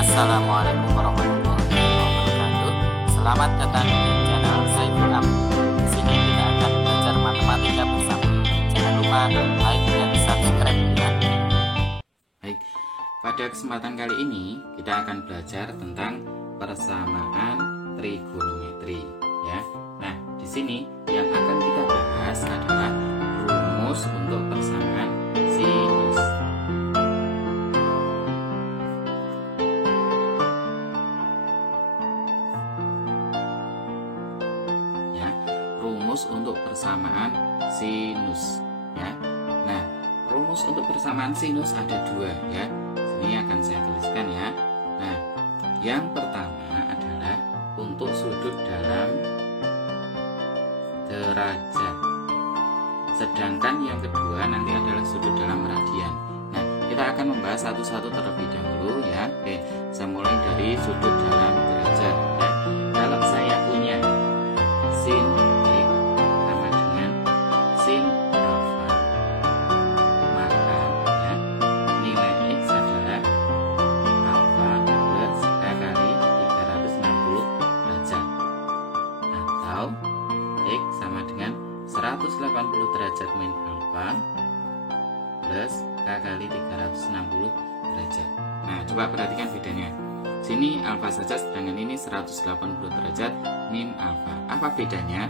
Assalamualaikum warahmatullahi wabarakatuh. Selamat datang di channel Saiful Up. Di sini kita akan belajar matematika bersama. Jangan lupa like dan subscribe ya. Baik, pada kesempatan kali ini kita akan belajar tentang persamaan trigonometri ya. Nah, di sini yang akan kita bahas adalah rumus untuk persamaan sinus. Rumus untuk persamaan sinus ya. Nah, rumus untuk persamaan sinus ada dua ya. Sini akan saya tuliskan ya. Nah, yang pertama adalah untuk sudut dalam derajat. Sedangkan yang kedua nanti adalah sudut dalam radian. Nah, kita akan membahas satu-satu terlebih dahulu ya. Oke, saya mulai dari sudut dalam derajat ya. Kalau saya punya sin sin alfa, maka ya, nilai X adalah alfa plus K kali 360 derajat, atau X sama dengan 180 derajat min alfa plus K kali 360 derajat. Nah, coba perhatikan bedanya. Sini alfa saja, sedangkan ini 180 derajat min alfa. Apa bedanya?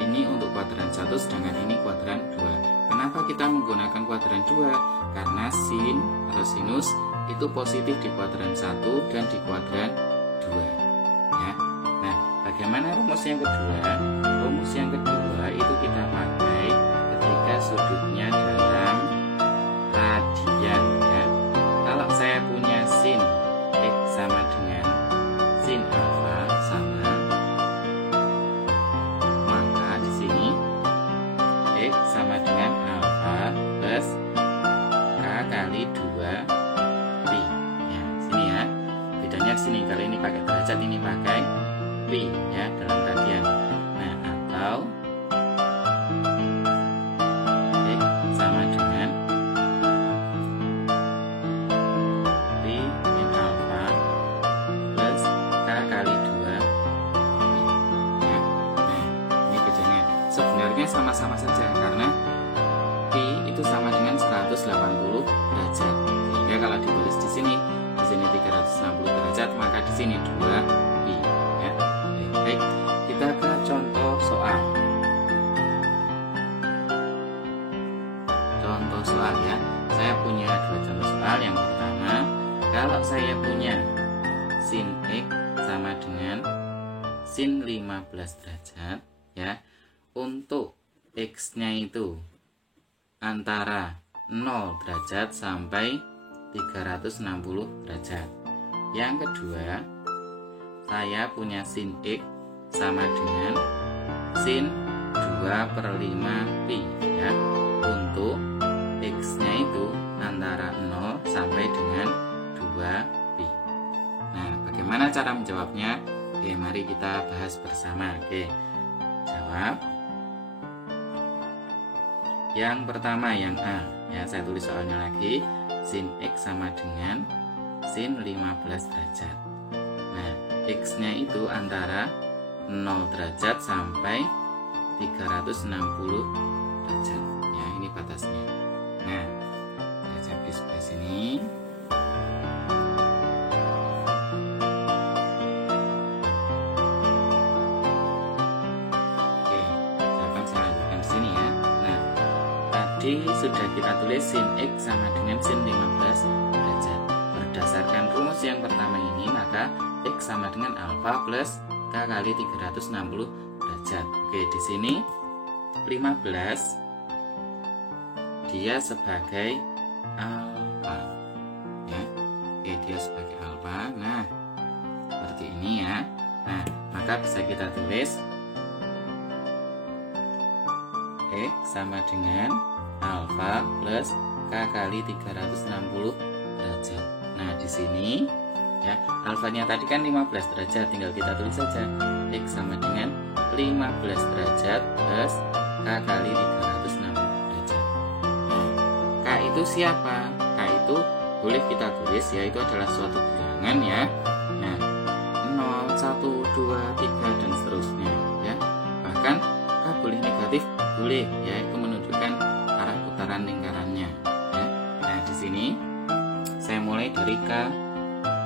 Ini untuk kuadran 1, sedangkan ini kuadran 2. Kenapa kita menggunakan kuadran 2? Karena sin atau sinus itu positif di kuadran 1 dan di kuadran 2 ya. Nah, bagaimana rumus yang kedua? Rumus yang kedua itu kita pakai ketika sudutnya dalam radian ya. Kalau saya punya sin X sama dengan sin alfa sama, X sama dengan alfa plus K kali 2 pi ya. Sini ya, bedanya di sini. Kalau ini pakai derajat, ini pakai pi ya, dalam radian. Nah, atau X sama dengan pi min alfa plus K kali 2 pi ya. Nah, ini bedanya. Sebenarnya sama-sama saja karena pi itu sama dengan 180 derajat. Sehingga kalau ditulis di sini 360 derajat, maka di sini 2 pi ya. Baik, kita ke contoh soal. Contoh soal ya. Saya punya dua contoh soal. Yang pertama, kalau saya punya sin X sama dengan sin 15 derajat ya. Untuk X-nya itu antara 0 derajat sampai 360 derajat. Yang kedua, saya punya sin X sama dengan sin 2/5 pi ya. Untuk X-nya itu antara 0 sampai dengan 2 pi. Nah, bagaimana cara menjawabnya? Oke, mari kita bahas bersama. Oke, jawab. Yang pertama, yang A ya, saya tulis soalnya lagi. Sin X sama dengan sin 15 derajat. Nah, X-nya itu antara 0 derajat sampai 360 derajat ya, ini batasnya. Nah, saya di sebelah sini. Jadi sudah kita tulis sin X sama dengan sin 15 derajat. Berdasarkan rumus yang pertama ini, maka X sama dengan alfa plus K kali 360 derajat. Oke, di sini 15 dia sebagai alfa ya. Oke, dia sebagai alfa. Nah, seperti ini ya. Nah, maka bisa kita tulis X sama dengan alfa plus K kali 360 derajat. Nah, di sini ya, alfanya tadi kan 15 derajat, tinggal kita tulis saja X sama dengan 15 derajat plus K kali 360 derajat. Nah, K itu siapa? K itu boleh kita tulis, yaitu adalah suatu bilangan ya. Nah, 0, 1, 2, 3 dan seterusnya ya. Bahkan K boleh negatif, boleh, yaitu menunjukkan arah putaran lingkarannya ya. Nah, di sini saya mulai dari K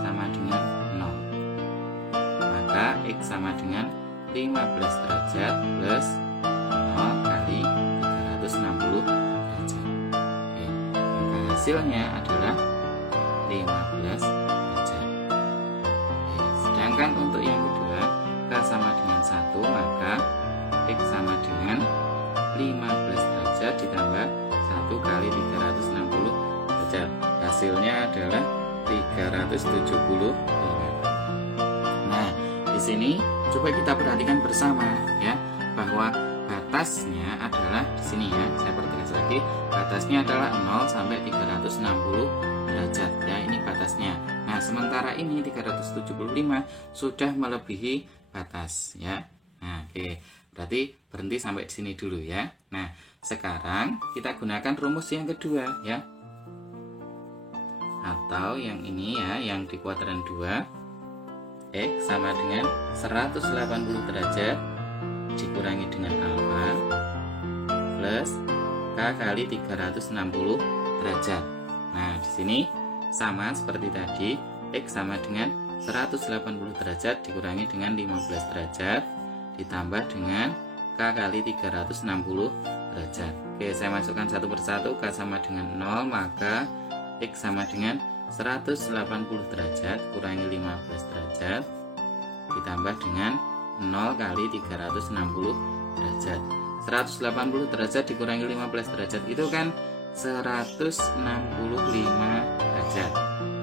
sama dengan 0. Maka X sama dengan 15 derajat plus 0 kali 360 derajat. Oke, maka hasilnya adalah 15 derajat. Oke, sedangkan untuk yang kedua, K sama dengan 1, maka X sama dengan 15 derajat ditambah 1 kali 360 derajat. Hasilnya adalah 375. Nah, di sini coba kita perhatikan bersama ya, bahwa batasnya adalah di sini ya. Saya pertegas lagi, batasnya adalah 0 sampai 360 derajat ya, ini batasnya. Nah, sementara ini 375 sudah melebihi batas ya. Nah, oke. Berarti berhenti sampai di sini dulu ya. Nah, sekarang kita gunakan rumus yang kedua ya. Atau yang ini ya, yang di kuadran 2. X sama dengan 180 derajat dikurangi dengan alfa plus K kali 360 derajat. Nah, di sini sama seperti tadi, X sama dengan 180 derajat dikurangi dengan 15 derajat ditambah dengan K kali 360 derajat. Oke, saya masukkan satu persatu. K sama dengan 0, maka X sama dengan 180 derajat kurangi 15 derajat ditambah dengan 0 kali 360 derajat. 180 derajat dikurangi 15 derajat itu kan 165 derajat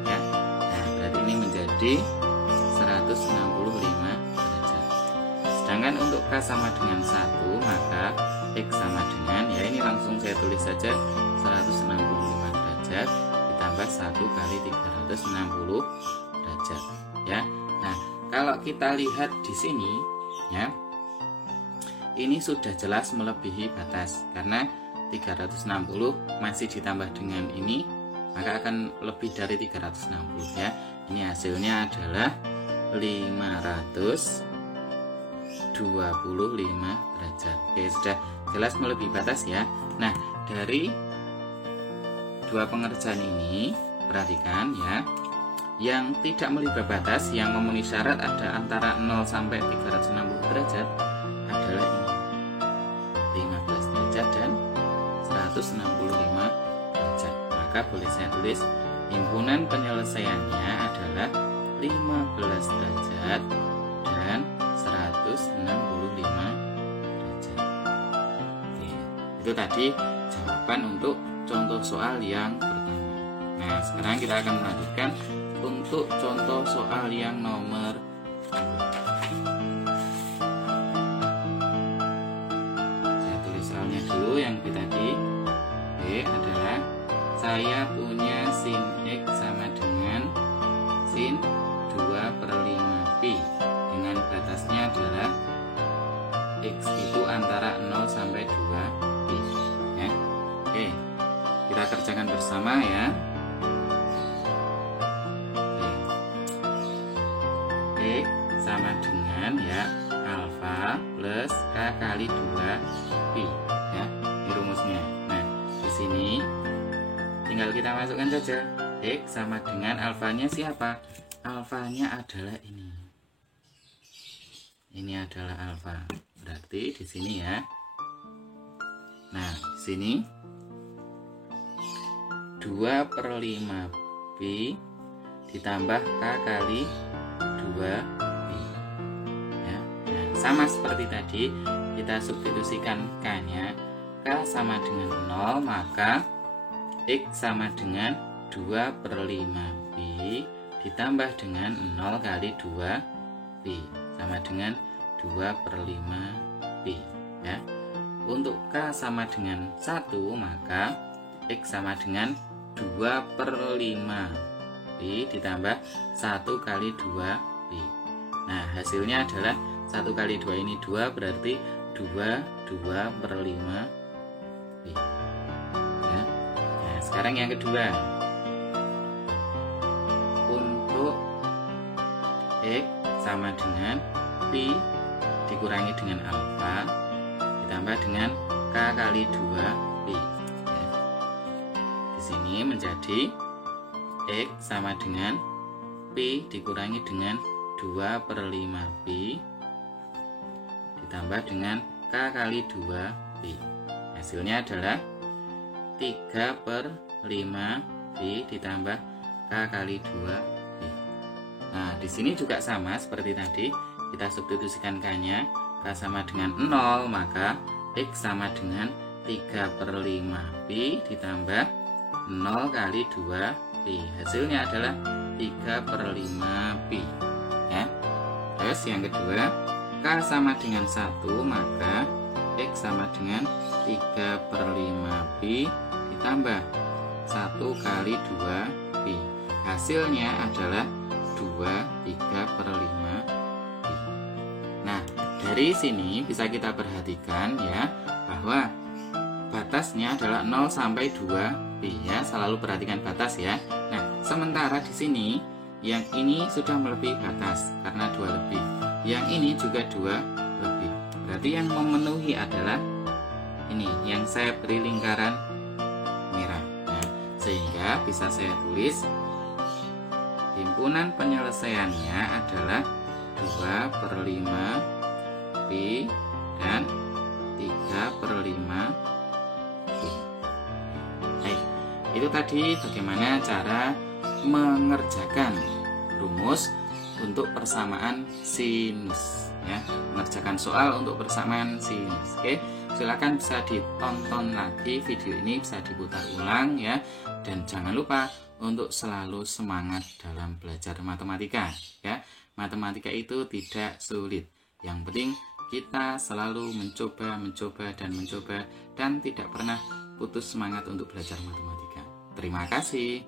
ya. Nah, berarti ini menjadi 165 derajat. Sedangkan untuk K sama dengan 1, maka X sama dengan, ya ini langsung saya tulis saja, 165 derajat ditambah 1 kali 360 derajat ya. Nah, kalau kita lihat di sini ya, ini sudah jelas melebihi batas karena 360 masih ditambah dengan ini, maka akan lebih dari 360 ya. Ini hasilnya adalah 525 derajat. Oke, sudah jelas melebihi batas ya. Nah, dari dua pengerjaan ini perhatikan ya, yang tidak melebihi batas, yang memenuhi syarat ada antara 0 sampai 360 derajat adalah ini, 15 derajat dan 165 derajat. Maka boleh saya tulis himpunan penyelesaiannya adalah 15 derajat dan 165 derajat. Oke, itu tadi jawaban untuk contoh soal yang pertama. Nah, sekarang kita akan melanjutkan untuk contoh soal yang nomor 2. Saya tulis soalnya dulu yang tadi. B adalah saya punya sin X sama dengan sin 2/5pi dengan batasnya adalah X itu antara 0 sampai 2pi ya. Oke, kita kerjakan bersama ya. X sama dengan ya alfa plus K kali 2pi ya, ini rumusnya. Nah, di sini tinggal kita masukkan saja. X sama dengan alfanya siapa? Alfanya adalah ini. Ini adalah alfa. Berarti di sini ya. Nah, di sini 2/5pi ditambah K kali 2pi ya. Nah, sama seperti tadi, kita substitusikan K-nya. K sama dengan 0, maka X sama dengan 2/5pi ditambah dengan 0 kali 2pi sama dengan 2/5pi ya. Untuk K sama dengan 1, maka X sama dengan 2/5pi ditambah 1 kali 2pi. Nah, hasilnya adalah 1 kali 2 ini 2, berarti 2/5pi ya. Nah, sekarang yang kedua. X sama dengan Pi dikurangi dengan alfa ditambah dengan K kali 2 Pi. Ya. Di sini menjadi X sama dengan Pi dikurangi dengan 2/5 Pi ditambah dengan K kali 2 Pi. Hasilnya adalah 3/5 Pi ditambah K kali 2 Pi. Nah, di sini juga sama seperti tadi. Kita substitusikan K-nya. K sama dengan 0, maka X sama dengan 3/5 Pi ditambah 0 kali 2 Pi. Hasilnya adalah 3/5 Pi. Ya. Terus yang kedua, K sama dengan 1, maka X sama dengan 3/5 Pi ditambah 1 kali 2 Pi. Hasilnya adalah 3/5 Pi. Nah, dari sini bisa kita perhatikan ya bahwa batasnya adalah 0 sampai 2 Pi ya. Selalu perhatikan batas ya. Nah, sementara di sini yang ini sudah melebihi batas karena 2 lebih. Yang ini juga 2 lebih. Berarti yang memenuhi adalah ini yang saya beri lingkaran merah. Nah, sehingga bisa saya tulis himpunan penyelesaiannya adalah 2/5 Pi dan 3/5 Pi. Baik, itu tadi bagaimana cara mengerjakan rumus untuk persamaan sinus ya, mengerjakan soal untuk persamaan sinus. Oke, silakan bisa ditonton lagi video ini, bisa diputar ulang ya, dan jangan lupa untuk selalu semangat dalam belajar matematika ya. Matematika itu tidak sulit. Yang penting kita selalu mencoba dan tidak pernah putus semangat untuk belajar matematika. Terima kasih.